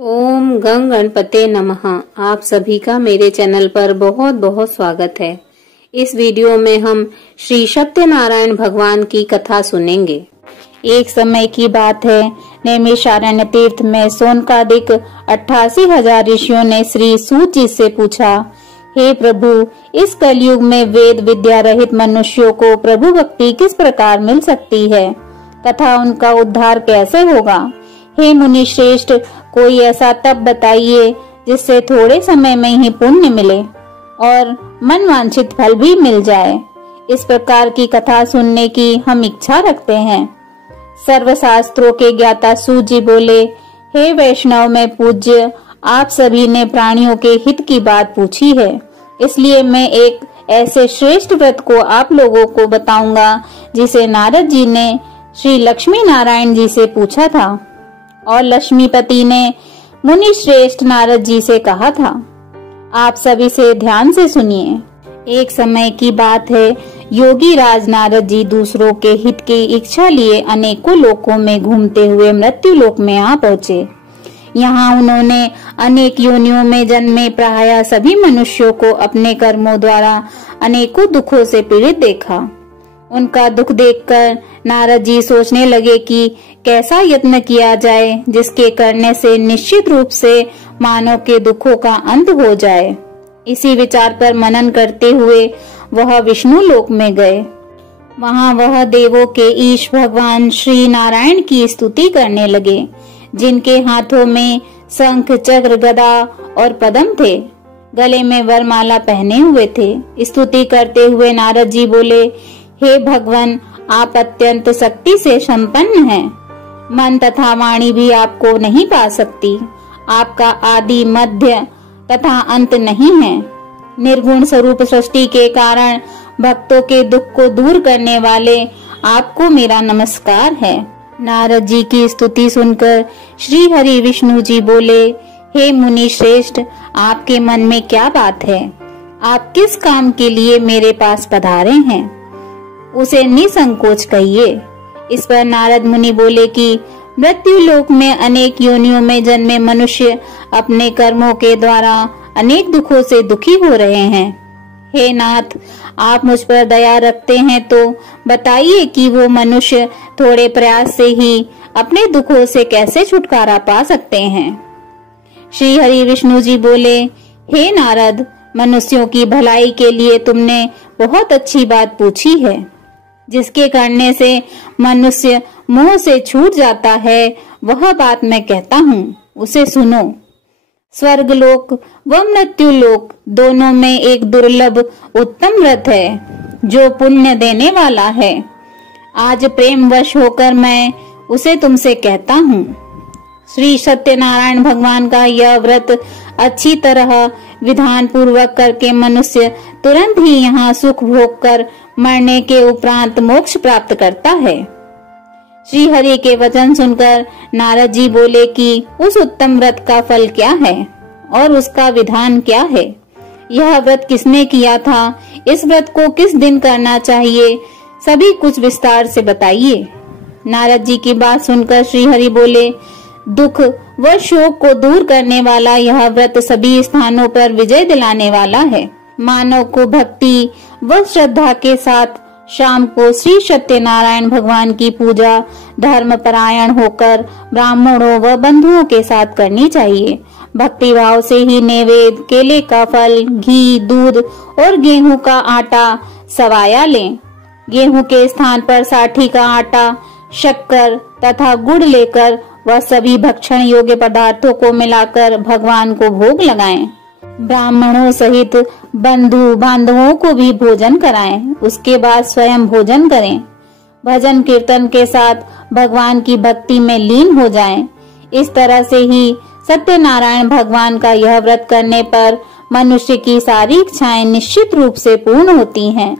ओम गंग गणपते नमः। आप सभी का मेरे चैनल पर बहुत बहुत स्वागत है। इस वीडियो में हम श्री सत्यनारायण भगवान की कथा सुनेंगे। एक समय की बात है, नैमिषारण्य तीर्थ में सोनकादिक 88,000 ऋषियों ने श्री सूत जी से पूछा, हे प्रभु, इस कलयुग में वेद विद्या रहित मनुष्यों को प्रभु भक्ति किस प्रकार मिल सकती है तथा उनका उद्धार कैसे होगा? हे मुनि श्रेष्ठ, कोई ऐसा तप बताइए जिससे थोड़े समय में ही पुण्य मिले और मन वांछित फल भी मिल जाए। इस प्रकार की कथा सुनने की हम इच्छा रखते हैं। सर्वशास्त्रों के ज्ञाता सूत जी बोले, हे वैष्णव में पूज्य, आप सभी ने प्राणियों के हित की बात पूछी है, इसलिए मैं एक ऐसे श्रेष्ठ व्रत को आप लोगों को बताऊंगा जिसे नारद जी ने श्री लक्ष्मी नारायण जी से पूछा था और लक्ष्मीपति ने मुनि श्रेष्ठ नारद जी से कहा था। आप सभी से ध्यान से सुनिए। एक समय की बात है, योगी राज नारद जी दूसरों के हित की इच्छा लिए अनेकों लोकों में घूमते हुए मृत्यु लोक में आ पहुँचे। यहाँ उन्होंने अनेक योनियों में जन्मे प्रायः सभी मनुष्यों को अपने कर्मों द्वारा अनेकों दुखों से पीड़ित देखा। उनका दुख देखकर नारद जी सोचने लगे कि कैसा यत्न किया जाए जिसके करने से निश्चित रूप से मानव के दुखों का अंत हो जाए। इसी विचार पर मनन करते हुए वह विष्णु लोक में गए। वहां वह देवों के ईश भगवान श्री नारायण की स्तुति करने लगे, जिनके हाथों में शंख चक्र गदा और पद्म थे, गले में वरमाला पहने हुए थे। स्तुति करते हुए नारद जी बोले, हे भगवान, आप अत्यंत शक्ति से संपन्न हैं। मन तथा वाणी भी आपको नहीं पा सकती। आपका आदि मध्य तथा अंत नहीं है। निर्गुण स्वरूप सृष्टि के कारण भक्तों के दुख को दूर करने वाले आपको मेरा नमस्कार है। नारद जी की स्तुति सुनकर श्री हरि विष्णु जी बोले, हे मुनि श्रेष्ठ, आपके मन में क्या बात है? आप किस काम के लिए मेरे पास पधारे हैं? उसे निसंकोच कहिए। इस पर नारद मुनि बोले कि मृत्यु लोक में अनेक योनियों में जन्मे मनुष्य अपने कर्मों के द्वारा अनेक दुखों से दुखी हो रहे हैं। हे नाथ, आप मुझ पर दया रखते हैं तो बताइए कि वो मनुष्य थोड़े प्रयास से ही अपने दुखों से कैसे छुटकारा पा सकते हैं। श्री हरि विष्णु जी बोले, हे नारद, मनुष्यों की भलाई के लिए तुमने बहुत अच्छी बात पूछी है। जिसके करने से मनुष्य मोह से छूट जाता है, वह बात मैं कहता हूँ, उसे सुनो। स्वर्ग लोक व मृत्यु लोक दोनों में एक दुर्लभ उत्तम व्रत है जो पुण्य देने वाला है। आज प्रेम वश होकर मैं उसे तुमसे कहता हूँ। श्री सत्यनारायण भगवान का यह व्रत अच्छी तरह विधान पूर्वक करके मनुष्य तुरंत ही यहाँ सुख भोग कर मरने के उपरांत मोक्ष प्राप्त करता है। श्री हरि के वचन सुनकर नारद जी बोले कि उस उत्तम व्रत का फल क्या है और उसका विधान क्या है? यह व्रत किसने किया था? इस व्रत को किस दिन करना चाहिए? सभी कुछ विस्तार से बताइए। नारद जी की बात सुनकर श्री हरि बोले, दुख व शोक को दूर करने वाला यह व्रत सभी स्थानों पर विजय दिलाने वाला है। मानव को भक्ति व श्रद्धा के साथ शाम को श्री सत्यनारायण भगवान की पूजा धर्म परायण होकर ब्राह्मणों व बंधुओं के साथ करनी चाहिए। भक्ति भाव से ही नैवेद्य, केले का फल, घी, दूध और गेहूं का आटा सवाया लें। गेहूं के स्थान पर साठी का आटा, शक्कर तथा गुड़ लेकर वह सभी भक्षण योग्य पदार्थों को मिलाकर भगवान को भोग लगाएं। ब्राह्मणों सहित बंधु बांधवों को भी भोजन कराएं। उसके बाद स्वयं भोजन करें। भजन कीर्तन के साथ भगवान की भक्ति में लीन हो जाएं। इस तरह से ही सत्यनारायण भगवान का यह व्रत करने पर मनुष्य की सारी इच्छाएं निश्चित रूप से पूर्ण होती हैं।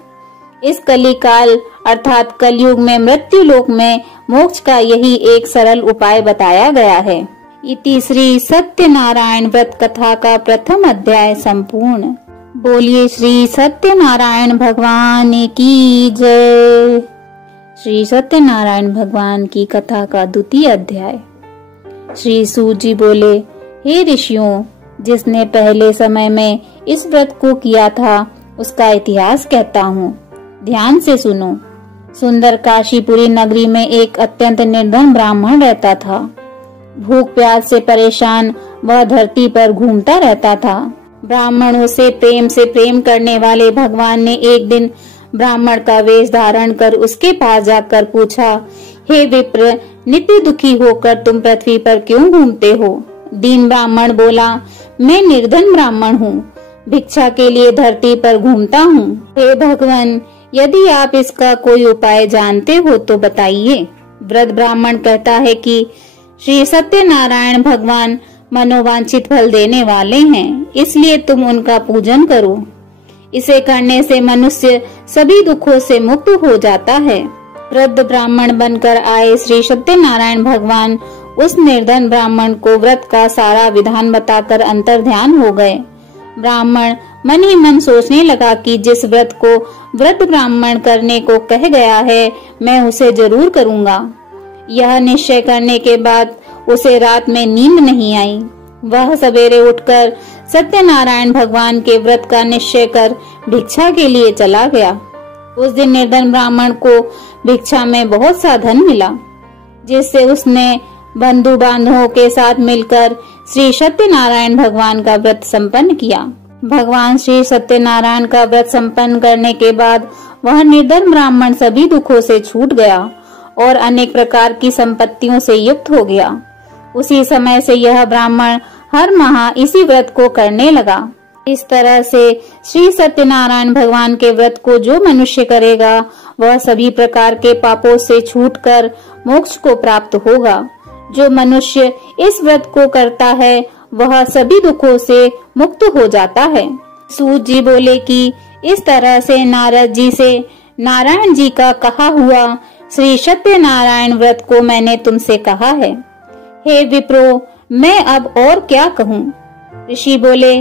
इस कलिकाल अर्थात कलयुग में मृत्यु लोक में मोक्ष का यही एक सरल उपाय बताया गया है। इति श्री सत्यनारायण व्रत कथा का प्रथम अध्याय संपूर्ण। बोलिए श्री सत्यनारायण भगवान की जय। श्री सत्यनारायण भगवान की कथा का द्वितीय अध्याय। श्री सूत जी बोले, हे ऋषियों, जिसने पहले समय में इस व्रत को किया था उसका इतिहास कहता हूँ, ध्यान से सुनो। सुंदर काशीपुरी नगरी में एक अत्यंत निर्धन ब्राह्मण रहता था। भूख प्यास से परेशान वह धरती पर घूमता रहता था। ब्राह्मणों से प्रेम करने वाले भगवान ने एक दिन ब्राह्मण का वेश धारण कर उसके पास जाकर पूछा, हे विप्र, नित्य दुखी होकर तुम पृथ्वी पर क्यों घूमते हो? दीन ब्राह्मण बोला, मैं निर्धन ब्राह्मण हूँ, भिक्षा के लिए धरती पर घूमता हूँ। हे भगवान, यदि आप इसका कोई उपाय जानते हो तो बताइए। वृद्ध ब्राह्मण कहता है कि श्री सत्यनारायण भगवान मनोवांछित फल देने वाले हैं, इसलिए तुम उनका पूजन करो। इसे करने से मनुष्य सभी दुखों से मुक्त हो जाता है। वृद्ध ब्राह्मण बनकर आए श्री सत्यनारायण भगवान उस निर्धन ब्राह्मण को व्रत का सारा विधान बताकर अंतर्ध्यान हो गए। ब्राह्मण मन ही मन सोचने लगा कि जिस व्रत को वृद्ध ब्राह्मण करने को कह गया है, मैं उसे जरूर करूँगा। यह निश्चय करने के बाद उसे रात में नींद नहीं आई। वह सवेरे उठकर सत्यनारायण भगवान के व्रत का निश्चय कर भिक्षा के लिए चला गया। उस दिन निर्धन ब्राह्मण को भिक्षा में बहुत सा धन मिला, जिससे उसने बंधु बांधवों के साथ मिलकर श्री सत्यनारायण भगवान का व्रत संपन्न किया। भगवान श्री सत्यनारायण का व्रत संपन्न करने के बाद वह निर्धन ब्राह्मण सभी दुखों से छूट गया और अनेक प्रकार की संपत्तियों से युक्त हो गया। उसी समय से यह ब्राह्मण हर माह इसी व्रत को करने लगा। इस तरह से श्री सत्यनारायण भगवान के व्रत को जो मनुष्य करेगा वह सभी प्रकार के पापों से छूटकर मोक्ष को प्राप्त होगा। जो मनुष्य इस व्रत को करता है वह सभी दुखों से मुक्त हो जाता है। सूत जी बोले कि इस तरह से नारद जी से नारायण जी का कहा हुआ श्री सत्यनारायण व्रत को मैंने तुमसे कहा है। हे विप्रो, मैं अब और क्या कहूँ? ऋषि बोले,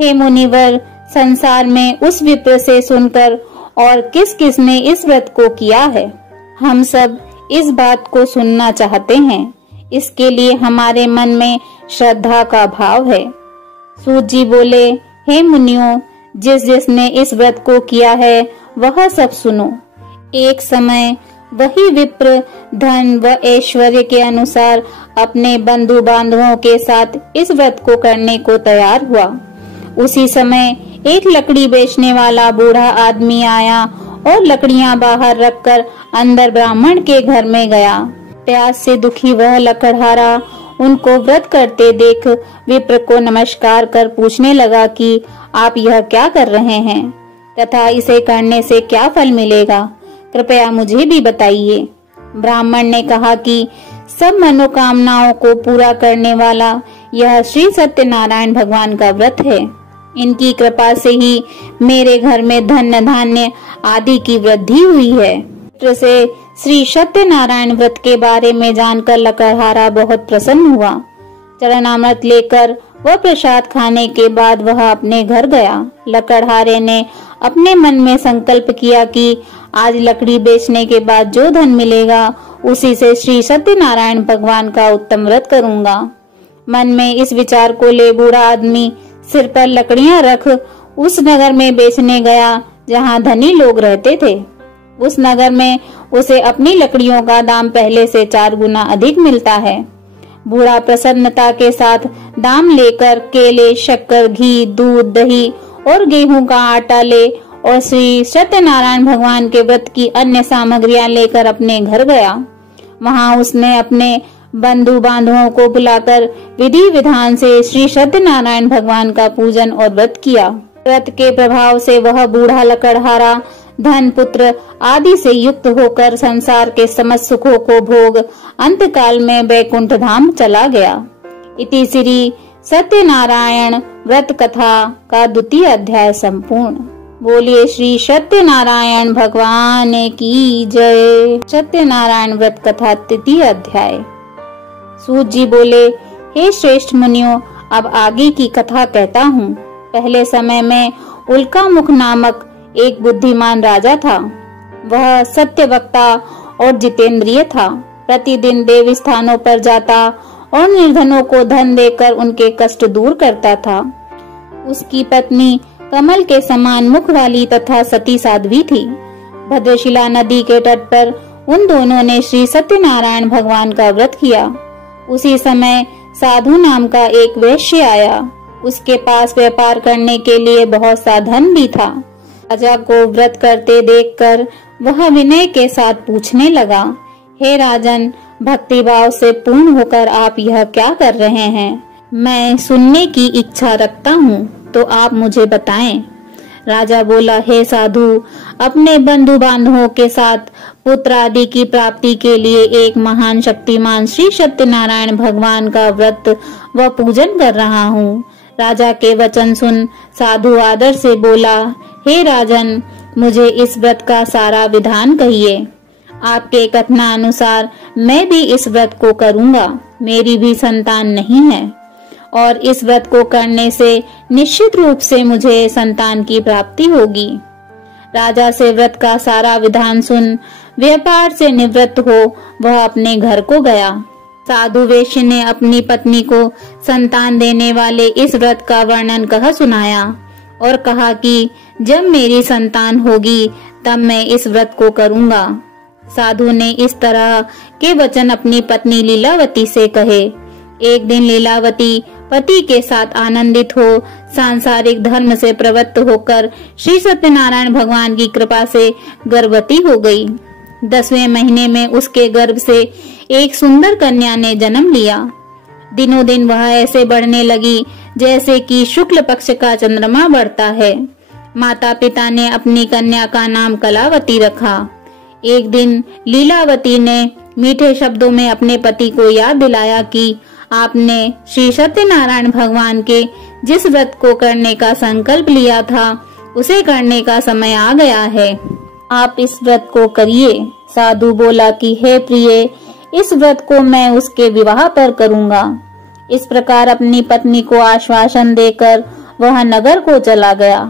हे मुनिवर, संसार में उस विप्र से सुनकर और किस किस ने इस व्रत को किया है, हम सब इस बात को सुनना चाहते हैं। इसके लिए हमारे मन में श्रद्धा का भाव है। सूत जी बोले, हे मुनियों, जिस जिसने इस व्रत को किया है वह सब सुनो। एक समय वही विप्र धन व ऐश्वर्य के अनुसार अपने बंधु बांधवों के साथ इस व्रत को करने को तैयार हुआ। उसी समय एक लकड़ी बेचने वाला बूढ़ा आदमी आया और लकड़ियां बाहर रखकर अंदर ब्राह्मण के घर में गया। प्यास से दुखी वह लकड़हारा उनको व्रत करते देख विप्र को नमस्कार कर पूछने लगा कि आप यह क्या कर रहे हैं तथा इसे करने से क्या फल मिलेगा, कृपया मुझे भी बताइए। ब्राह्मण ने कहा कि सब मनोकामनाओं को पूरा करने वाला यह श्री सत्यनारायण भगवान का व्रत है। इनकी कृपा से ही मेरे घर में धन धान्य आदि की वृद्धि हुई है। विप्र से श्री सत्यनारायण व्रत के बारे में जानकर लकड़हारा बहुत प्रसन्न हुआ। चरणामृत लेकर वह प्रसाद खाने के बाद वह अपने घर गया। लकड़हारे ने अपने मन में संकल्प किया कि आज लकड़ी बेचने के बाद जो धन मिलेगा उसी से श्री सत्यनारायण भगवान का उत्तम व्रत करूंगा। मन में इस विचार को ले बूढ़ा आदमी सिर पर लकड़ियां रख उस नगर में बेचने गया जहां धनी लोग रहते थे। उस नगर में उसे अपनी लकड़ियों का दाम पहले से 4 गुना अधिक मिलता है। बूढ़ा प्रसन्नता के साथ दाम लेकर केले, शक्कर, घी, दूध, दही और गेहूं का आटा ले और श्री सत्यनारायण भगवान के व्रत की अन्य सामग्रियां लेकर अपने घर गया। वहां उसने अपने बंधु बांधवों को बुलाकर विधि विधान से श्री सत्यनारायण भगवान का पूजन और व्रत किया। व्रत के प्रभाव से वह बूढ़ा लकड़हारा धन, पुत्र आदि से युक्त होकर संसार के समस्त सुखों को भोग अंत काल में बैकुंठ धाम चला गया। इति श्री सत्यनारायण व्रत कथा का 2वां अध्याय संपूर्ण। बोलिए श्री सत्यनारायण भगवान की जय। सत्यनारायण व्रत कथा 3वां अध्याय। सूत जी बोले, हे श्रेष्ठ मुनियों, अब आगे की कथा कहता हूँ। पहले समय में उल्कामुख नामक एक बुद्धिमान राजा था। वह सत्यवक्ता और जितेंद्रिय था। प्रतिदिन देव स्थानों पर जाता और निर्धनों को धन देकर उनके कष्ट दूर करता था। उसकी पत्नी कमल के समान मुख वाली तथा सती साध्वी थी। भद्रशिला नदी के तट पर उन दोनों ने श्री सत्यनारायण भगवान का व्रत किया। उसी समय साधु नाम का एक वैश्य आया। उसके पास व्यापार करने के लिए बहुत सा धन भी था। राजा को व्रत करते देखकर वह विनय के साथ पूछने लगा, हे राजन, भक्तिभाव से पूर्ण होकर आप यह क्या कर रहे हैं? मैं सुनने की इच्छा रखता हूँ, तो आप मुझे बताएं। राजा बोला, हे साधु, अपने बंधु बांधवों के साथ पुत्र आदि की प्राप्ति के लिए एक महान शक्तिमान श्री सत्यनारायण भगवान का व्रत व पूजन कर रहा हूँ। राजा के वचन सुन साधु आदर से बोला, हे राजन, मुझे इस व्रत का सारा विधान कहिए। आपके कथनानुसार मैं भी इस व्रत को करूँगा। मेरी भी संतान नहीं है और इस व्रत को करने से निश्चित रूप से मुझे संतान की प्राप्ति होगी। राजा से व्रत का सारा विधान सुन व्यापार से निवृत्त हो वह अपने घर को गया। साधु वैश्य ने अपनी पत्नी को संतान देने वाले इस व्रत का वर्णन कह सुनाया और कहा कि जब मेरी संतान होगी तब मैं इस व्रत को करूँगा। साधु ने इस तरह के वचन अपनी पत्नी लीलावती से कहे। एक दिन लीलावती पति के साथ आनंदित हो सांसारिक धर्म से प्रवृत्त होकर श्री सत्यनारायण भगवान की कृपा से गर्भवती हो गई। 10वें महीने में उसके गर्भ से एक सुंदर कन्या ने जन्म लिया। दिनों दिन वह ऐसे बढ़ने लगी जैसे कि शुक्ल पक्ष का चंद्रमा बढ़ता है। माता पिता ने अपनी कन्या का नाम कलावती रखा। एक दिन लीलावती ने मीठे शब्दों में अपने पति को याद दिलाया कि आपने श्री सत्यनारायण भगवान के जिस व्रत को करने का संकल्प लिया था उसे करने का समय आ गया है। आप इस व्रत को करिए। साधु बोला कि हे प्रिय, इस व्रत को मैं उसके विवाह पर करूँगा। इस प्रकार अपनी पत्नी को आश्वासन देकर वह नगर को चला गया।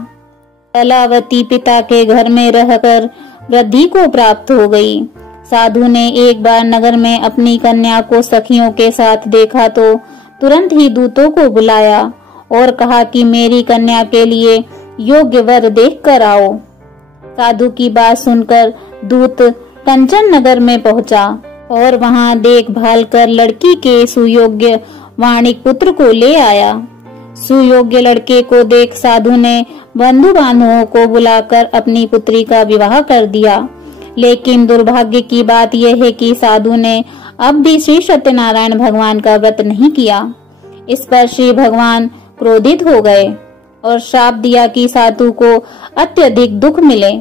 कलावती पिता के घर में रहकर वृद्धि को प्राप्त हो गई। साधु ने एक बार नगर में अपनी कन्या को सखियों के साथ देखा तो तुरंत ही दूतों को बुलाया और कहा कि मेरी कन्या के लिए योग्य वर देख कर आओ। साधु की बात सुनकर दूत कंचन नगर में पहुंचा और वहां देखभाल कर लड़की के सुयोग्य वाणिक पुत्र को ले आया। सुयोग्य लड़के को देख साधु ने बंधु बांधवों को बुलाकर अपनी पुत्री का विवाह कर दिया। लेकिन दुर्भाग्य की बात यह है कि साधु ने अब भी श्री सत्यनारायण भगवान का व्रत नहीं किया। इस पर श्री भगवान क्रोधित हो गए और श्राप दिया कि साधु को अत्यधिक दुख मिले।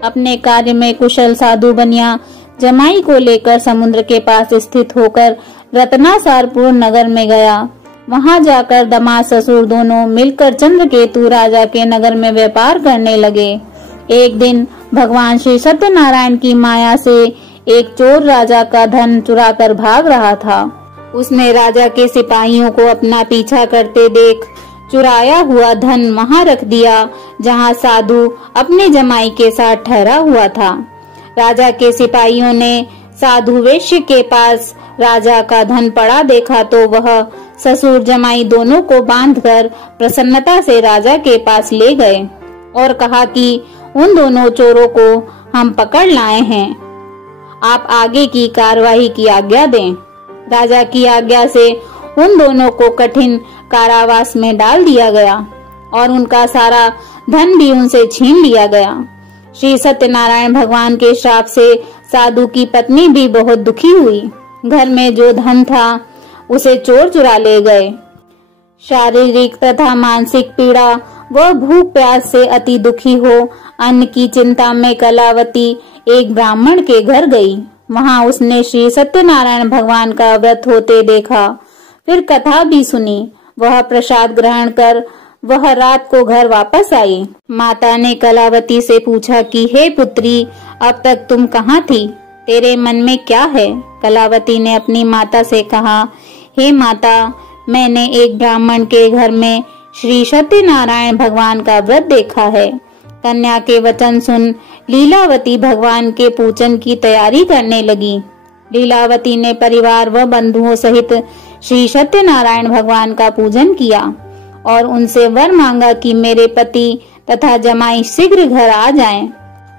अपने कार्य में कुशल साधु बनिया जमाई को लेकर समुद्र के पास स्थित होकर रत्नासारपुर नगर में गया। वहां जाकर दामाद ससुर दोनों मिलकर चंद्रकेतु राजा के नगर में व्यापार करने लगे। एक दिन भगवान श्री सत्यनारायण की माया से एक चोर राजा का धन चुराकर भाग रहा था। उसने राजा के सिपाहियों को अपना पीछा करते देख चुराया हुआ धन वहां रख दिया जहां साधु अपने जमाई के साथ ठहरा हुआ था। राजा के सिपाहियों ने साधु वैश्य के पास राजा का धन पड़ा देखा तो वह ससुर जमाई दोनों को बांधकर प्रसन्नता से राजा के पास ले गए और कहा कि उन दोनों चोरों को हम पकड़ लाए हैं, आप आगे की कार्यवाही की आज्ञा दें। राजा की आज्ञा से उन दोनों को कठिन कारावास में डाल दिया गया और उनका सारा धन भी उनसे छीन लिया गया। श्री सत्यनारायण भगवान के श्राप से साधु की पत्नी भी बहुत दुखी हुई। घर में जो धन था उसे चोर चुरा ले गए। शारीरिक तथा मानसिक पीड़ा व भूख प्यास से अति दुखी हो अन्न की चिंता में कलावती एक ब्राह्मण के घर गई। वहां उसने श्री सत्यनारायण भगवान का व्रत होते देखा। फिर कथा भी सुनी। वह प्रसाद ग्रहण कर वह रात को घर वापस आई। माता ने कलावती से पूछा कि हे पुत्री, अब तक तुम कहाँ थी? तेरे मन में क्या है? कलावती ने अपनी माता से कहा, हे माता, मैंने एक ब्राह्मण के घर में श्री सत्यनारायण भगवान का व्रत देखा है। कन्या के वचन सुन लीलावती भगवान के पूजन की तैयारी करने लगी। लीलावती ने परिवार व बंधुओं सहित श्री सत्यनारायण भगवान का पूजन किया और उनसे वर मांगा कि मेरे पति तथा जमाई शीघ्र घर आ जाएं।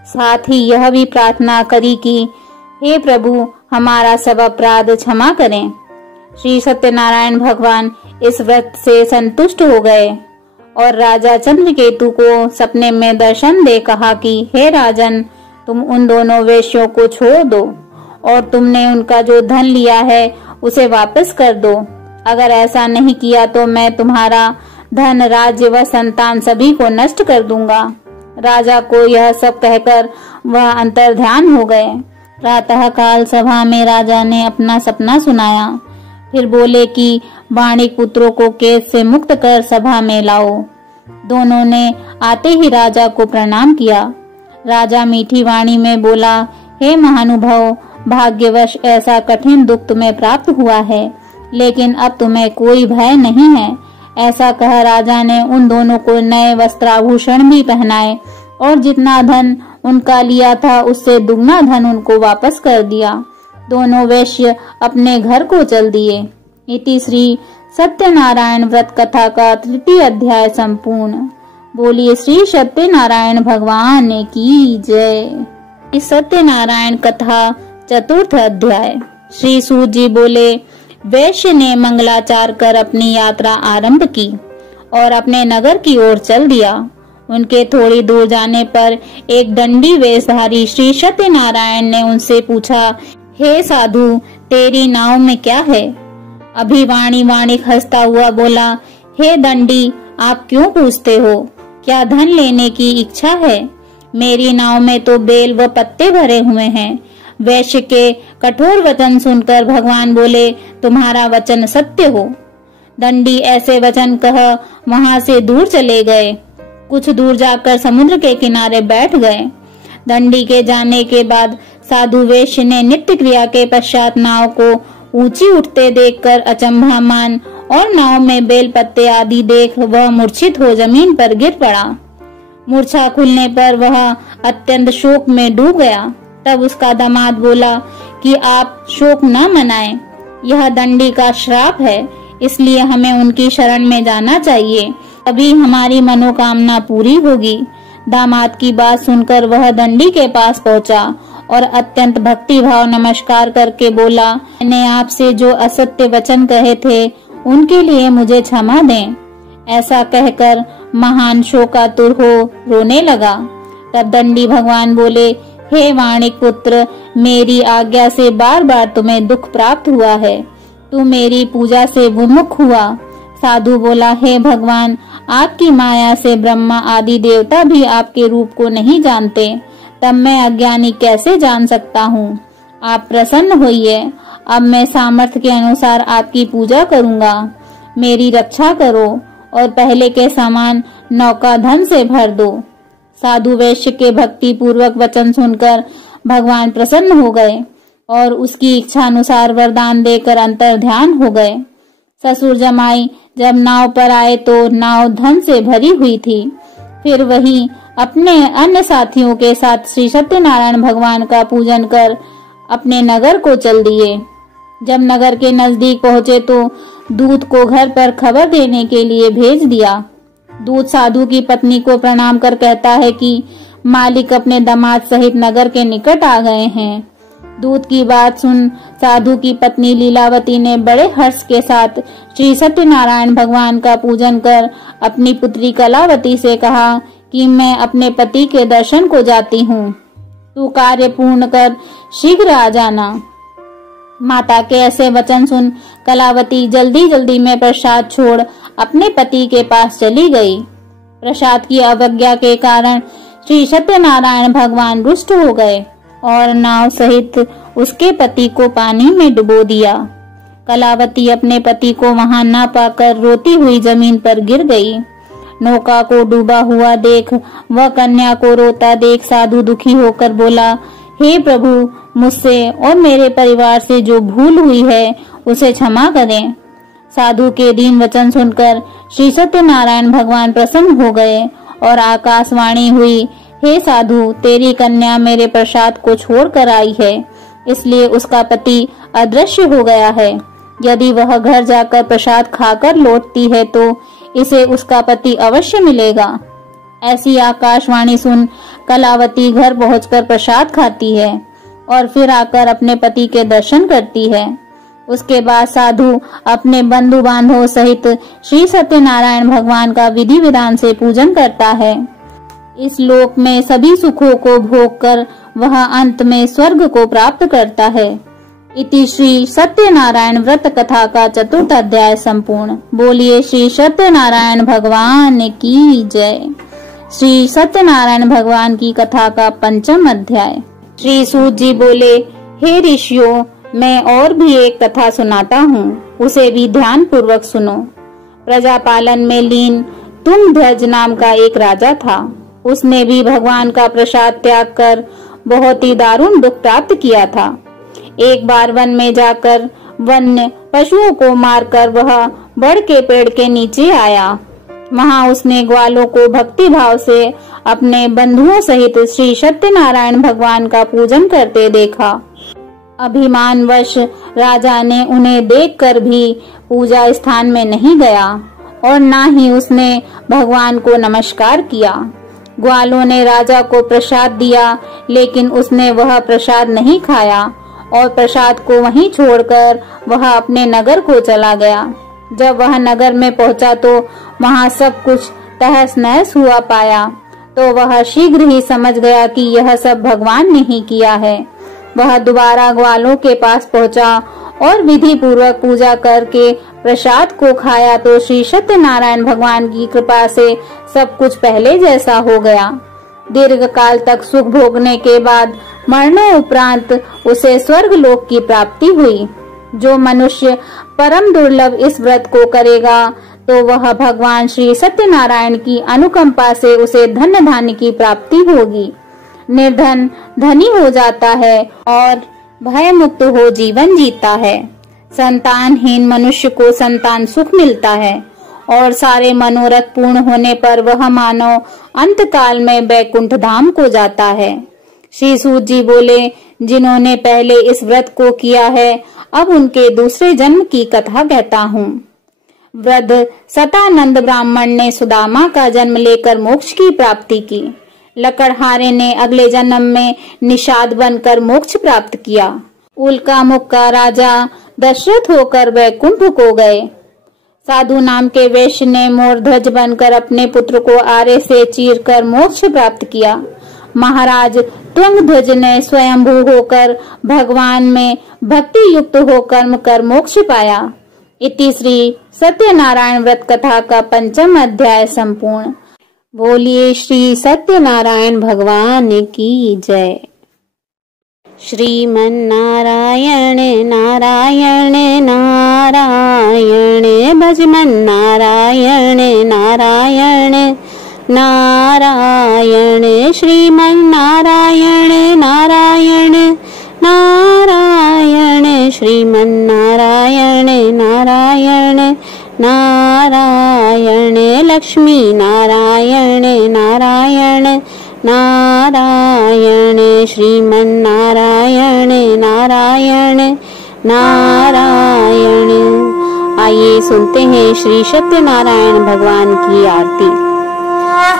साथ ही यह भी प्रार्थना करी कि हे प्रभु, हमारा सब अपराध क्षमा करें। श्री सत्यनारायण भगवान इस व्रत से संतुष्ट हो गए और राजा चंद्रकेतु को सपने में दर्शन दे कहा कि हे राजन, तुम उन दोनों वेश्यों को छोड़ दो और तुमने उनका जो धन लिया है उसे वापस कर दो। अगर ऐसा नहीं किया तो मैं तुम्हारा धन, राज्य व संतान सभी को नष्ट कर दूंगा। राजा को यह सब कहकर वह अंतर्ध्यान हो गए। प्रातः काल सभा में राजा ने अपना सपना सुनाया। फिर बोले कि वाणिक पुत्रों को कैद से मुक्त कर सभा में लाओ। दोनों ने आते ही राजा को प्रणाम किया। राजा मीठी वाणी में बोला, हे महानुभाव, भाग्यवश ऐसा कठिन दुख तुम्हें प्राप्त हुआ है, लेकिन अब तुम्हें कोई भय नहीं है। ऐसा कह राजा ने उन दोनों को नए वस्त्राभूषण भी पहनाए और जितना धन उनका लिया था उससे दुगना धन उनको वापस कर दिया। दोनों वैश्य अपने घर को चल दिए। इति श्री सत्यनारायण व्रत कथा का 3 अध्याय संपूर्ण। बोलिए श्री सत्यनारायण भगवान की जय। इस सत्यनारायण कथा 4 अध्याय। श्री सूत जी बोले, वैश्य ने मंगलाचार कर अपनी यात्रा आरंभ की और अपने नगर की ओर चल दिया। उनके थोड़ी दूर जाने पर एक दंडी वेशधारी श्री सत्यनारायण ने उनसे पूछा, हे साधु, तेरी नाव में क्या है? अभिवाणी वाणिक हंसता हुआ बोला, हे दंडी, आप क्यों पूछते हो? क्या धन लेने की इच्छा है? मेरी नाव में तो बेल व पत्ते भरे हुए हैं। वैश्य के कठोर वचन सुनकर भगवान बोले, तुम्हारा वचन सत्य हो। दंडी ऐसे वचन कह वहां से दूर चले गए। कुछ दूर जाकर समुद्र के किनारे बैठ गए। दंडी के जाने के बाद साधु वैश्य ने नित्य क्रिया के पश्चात नाव को ऊंची उठते देखकर अचंभा मान और नाव में बेल पत्ते आदि देख वह मूर्छित हो जमीन पर गिर पड़ा। मूर्छा खुलने पर वह अत्यंत शोक में डूब गया। तब उसका दामाद बोला कि आप शोक न मनाएं, यह दंडी का श्राप है, इसलिए हमें उनकी शरण में जाना चाहिए, तभी हमारी मनोकामना पूरी होगी। दामाद की बात सुनकर वह दंडी के पास पहुंचा और अत्यंत भक्ति भाव नमस्कार करके बोला, मैंने आपसे जो असत्य वचन कहे थे उनके लिए मुझे क्षमा दें। ऐसा कहकर महान शोकातुर हो रोने लगा। तब दंडी भगवान बोले, हे वाणिक पुत्र, मेरी आज्ञा से बार बार तुम्हें दुख प्राप्त हुआ है। तू मेरी पूजा से विमुख हुआ। साधु बोला, हे भगवान, आपकी माया से ब्रह्मा आदि देवता भी आपके रूप को नहीं जानते, तब मैं अज्ञानी कैसे जान सकता हूँ? आप प्रसन्न होइए, अब मैं सामर्थ्य के अनुसार आपकी पूजा करूँगा। मेरी रक्षा करो और पहले के समान नौका धन से भर दो। साधु वैश्य के भक्ति पूर्वक वचन सुनकर भगवान प्रसन्न हो गए और उसकी इच्छा अनुसार वरदान देकर अंतर्ध्यान हो गए। ससुर जमाई जब नाव पर आए तो नाव धन से भरी हुई थी। फिर वही अपने अन्य साथियों के साथ श्री सत्यनारायण भगवान का पूजन कर अपने नगर को चल दिए। जब नगर के नजदीक पहुंचे तो दूत को घर पर खबर देने के लिए भेज दिया। दूत साधु की पत्नी को प्रणाम कर कहता है कि मालिक अपने दामाद सहित नगर के निकट आ गए हैं। दूत की बात सुन साधु की पत्नी लीलावती ने बड़े हर्ष के साथ श्री सत्यनारायण भगवान का पूजन कर अपनी पुत्री कलावती से कहा कि मैं अपने पति के दर्शन को जाती हूँ, तू कार्य पूर्ण कर शीघ्र आ जाना। माता के ऐसे वचन सुन कलावती जल्दी जल्दी में प्रसाद छोड़ अपने पति के पास चली गई। प्रसाद की अवज्ञा के कारण श्री सत्यनारायण भगवान रुष्ट हो गए और नाव सहित उसके पति को पानी में डुबो दिया। कलावती अपने पति को वहां न पाकर रोती हुई जमीन पर गिर गई। नौका को डूबा हुआ देख वह कन्या को रोता देख साधु दुखी होकर बोला, हे प्रभु, मुझसे और मेरे परिवार से जो भूल हुई है उसे क्षमा करें। साधु के दीन वचन सुनकर श्री सत्यनारायण भगवान प्रसन्न हो गए और आकाशवाणी हुई, हे साधु, तेरी कन्या मेरे प्रसाद को छोड़ कर आई है, इसलिए उसका पति अदृश्य हो गया है। यदि वह घर जाकर प्रसाद खाकर लौटती है तो इसे उसका पति अवश्य मिलेगा। ऐसी आकाशवाणी सुन कलावती घर पहुंचकर प्रसाद खाती है और फिर आकर अपने पति के दर्शन करती है। उसके बाद साधु अपने बंधु बांधवों सहित श्री सत्यनारायण भगवान का विधि विधान से पूजन करता है। इस लोक में सभी सुखों को भोग कर वह अंत में स्वर्ग को प्राप्त करता है। इति श्री सत्यनारायण व्रत कथा का 4th अध्याय संपूर्ण। बोलिए श्री सत्यनारायण भगवान की जय। श्री सत्यनारायण भगवान की कथा का 5वां अध्याय। श्री सूत जी बोले, हे ऋषियों, मैं और भी एक कथा सुनाता हूँ, उसे भी ध्यान पूर्वक सुनो। प्रजापालन में लीन तुंगध्वज नाम का एक राजा था। उसने भी भगवान का प्रसाद त्याग कर बहुत ही दारुण दुख प्राप्त किया था। एक बार वन में जाकर वन्य पशुओं को मारकर वह बड़ के पेड़ के नीचे आया। वहां उसने ग्वालों को भक्ति भाव से अपने बंधुओं सहित श्री सत्यनारायण भगवान का पूजन करते देखा। अभिमानवश राजा ने उन्हें देखकर भी पूजा स्थान में नहीं गया और ना ही उसने भगवान को नमस्कार किया। ग्वालों ने राजा को प्रसाद दिया, लेकिन उसने वह प्रसाद नहीं खाया और प्रसाद को वहीं छोड़कर वह अपने नगर को चला गया। जब वह नगर में पहुंचा तो वहां सब कुछ तहस नहस हुआ पाया, तो वह शीघ्र ही समझ गया कि यह सब भगवान ने ही किया है। वह दोबारा ग्वालों के पास पहुंचा और विधि पूर्वक पूजा करके प्रसाद को खाया तो श्री सत्यनारायण भगवान की कृपा से सब कुछ पहले जैसा हो गया। दीर्घ काल तक सुख भोगने के बाद मरणोपरांत उसे स्वर्ग लोक की प्राप्ति हुई। जो मनुष्य परम दुर्लभ इस व्रत को करेगा तो वह भगवान श्री सत्यनारायण की अनुकंपा से उसे धन धान्य की प्राप्ति होगी। निर्धन धनी हो जाता है और भय मुक्त हो जीवन जीता है। संतानहीन मनुष्य को संतान सुख मिलता है और सारे मनोरथ पूर्ण होने पर वह मानव अंत काल में वैकुंठ धाम को जाता है। श्री सूत जी बोले, जिन्होंने पहले इस व्रत को किया है, अब उनके दूसरे जन्म की कथा कहता हूँ। वृद्ध सतानंद ब्राह्मण ने सुदामा का जन्म लेकर मोक्ष की प्राप्ति की। लकड़हारे ने अगले जन्म में निषाद बनकर मोक्ष प्राप्त किया। उल्कामुख का राजा दशरथ होकर वैकुंठ को गए। साधु नाम के वैश्य ने मोरध्वज बनकर अपने पुत्र को आरे से चीरकर मोक्ष प्राप्त किया। महाराज तुंगध्वज ने स्वयंभू होकर भगवान में भक्ति युक्त हो कर्म कर मोक्ष पाया। इति श्री सत्यनारायण व्रत कथा का 5वां अध्याय संपूर्ण। बोलिए श्री सत्यनारायण भगवान की जय। श्रीमन नारायण नारायण नारायण भजमन नारायण नारायण नारायण श्रीमन नारायण नारायण नारायण श्रीमन नारायण नारायण नारायण लक्ष्मी नारायण नारायण नारायण श्रीमन नारायण नारायण नारायण। आइए सुनते हैं श्री सत्यनारायण भगवान की आरती।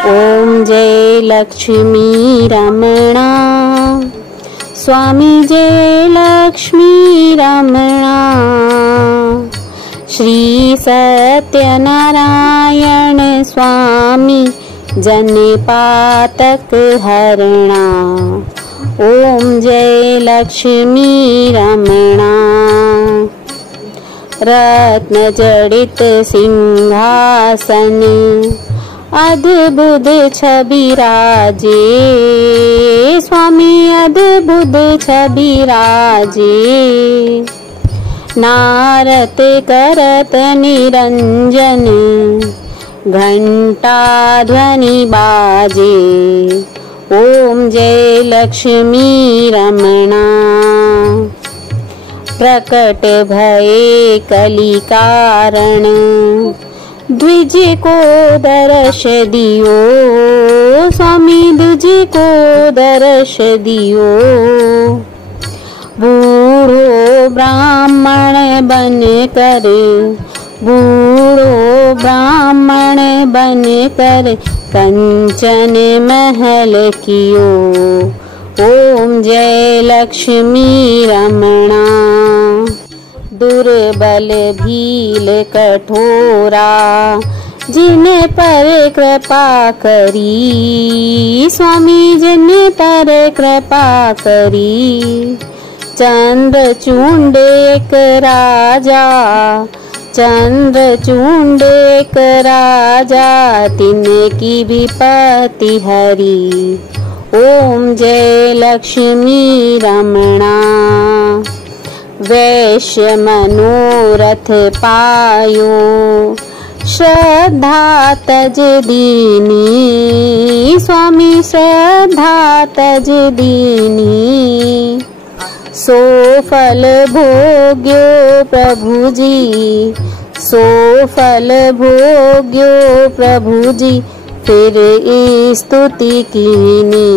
ओम जय लक्ष्मी रमणा, स्वामी जय लक्ष्मी रमणा, श्री सत्यनारायण स्वामी जन पातक हरणा। ओम जय लक्ष्मी रमणा, रत्न जड़ित सिंहासन अद्भुत छवि राजे, स्वामी अद्भुत छवि राजे। नारत करत निरंजन घंटा ध्वनि बाजे। ओम जय लक्ष्मी रमणा, प्रकट भये कली कारण द्विज को दर्श दियो, स्वामी द्विज को दर्श दियो। बूढ़ो ब्राह्मण बन कर, बूढ़ो ब्राह्मण बन कर कंचन महल कियो। ओम जय लक्ष्मी रमणा। दुर्बल भील कठोरा जिन पर कृपा करी, स्वामी जिन पर कृपा करी। चंद्रचूंड एक राजा, चंद्रचूंड एक राजा तिनकी विपत्ति हरी। ओम जय लक्ष्मी रमणा। वैश्य मनोरथ पायो, श्रद्धा तज दीनी, स्वामी श्रद्धा तज दीनी। सो फल भोग्यो प्रभु जी, सो फल भोग्यो प्रभु जी फिर स्तुति कीनी।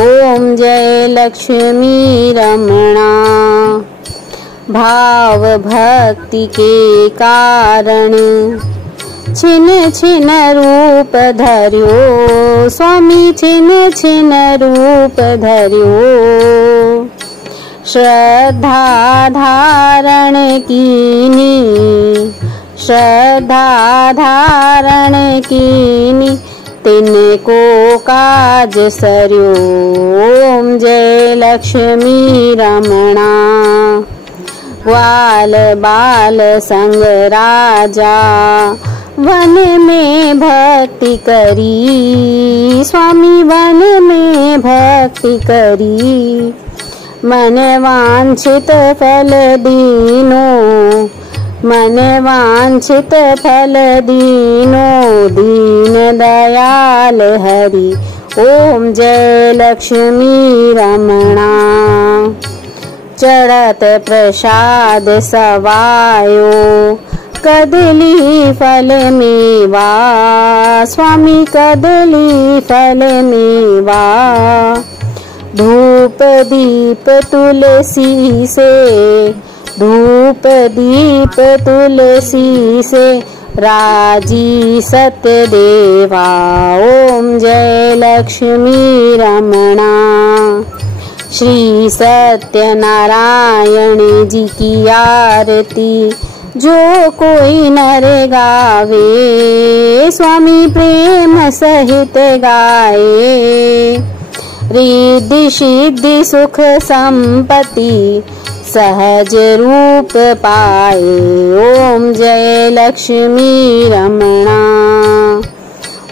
ओम जय लक्ष्मी रमणा। भाव भक्ति के कारण छिन छिन रूप धर्यो, स्वामी छिन छिन रूप धर्यो। श्रद्धा धारण कीनी, श्रद्धा धारण कीनी तिनको काज सर्यो। ओम जय लक्ष्मी रमणा। ग्वाल बाल संग राजा वन में भक्ति करी, स्वामी वन में भक्ति करी। मन वांछित फल दीनो, मन वांछित फल दीनो दीन दयाल हरि। ओम जय लक्ष्मी रमणा। चढ़त प्रसाद सवायो कदली फल मेवा, स्वामी कदली फल मेवा। धूप दीप तुलसी से, धूप दीप तुलसी से राजी सत्यदेवा। ओम जय लक्ष्मी रमणा। श्री सत्यनारायण जी की आरती जो कोई नर गावे, स्वामी प्रेम सहित गाए। रिद्धि सिद्धि सुख संपत्ति सहज रूप पाए। ओम जय लक्ष्मी रमणा।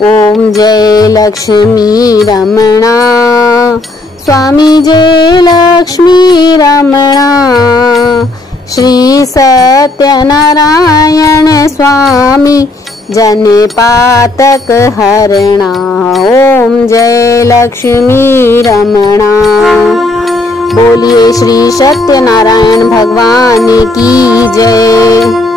ओम जय लक्ष्मी रमणा। स्वामी जय लक्ष्मी रमणा। श्री सत्यनारायण स्वामी जन पातक हरणा। ओम जय लक्ष्मी रमणा। बोलिए श्री सत्यनारायण भगवान की जय।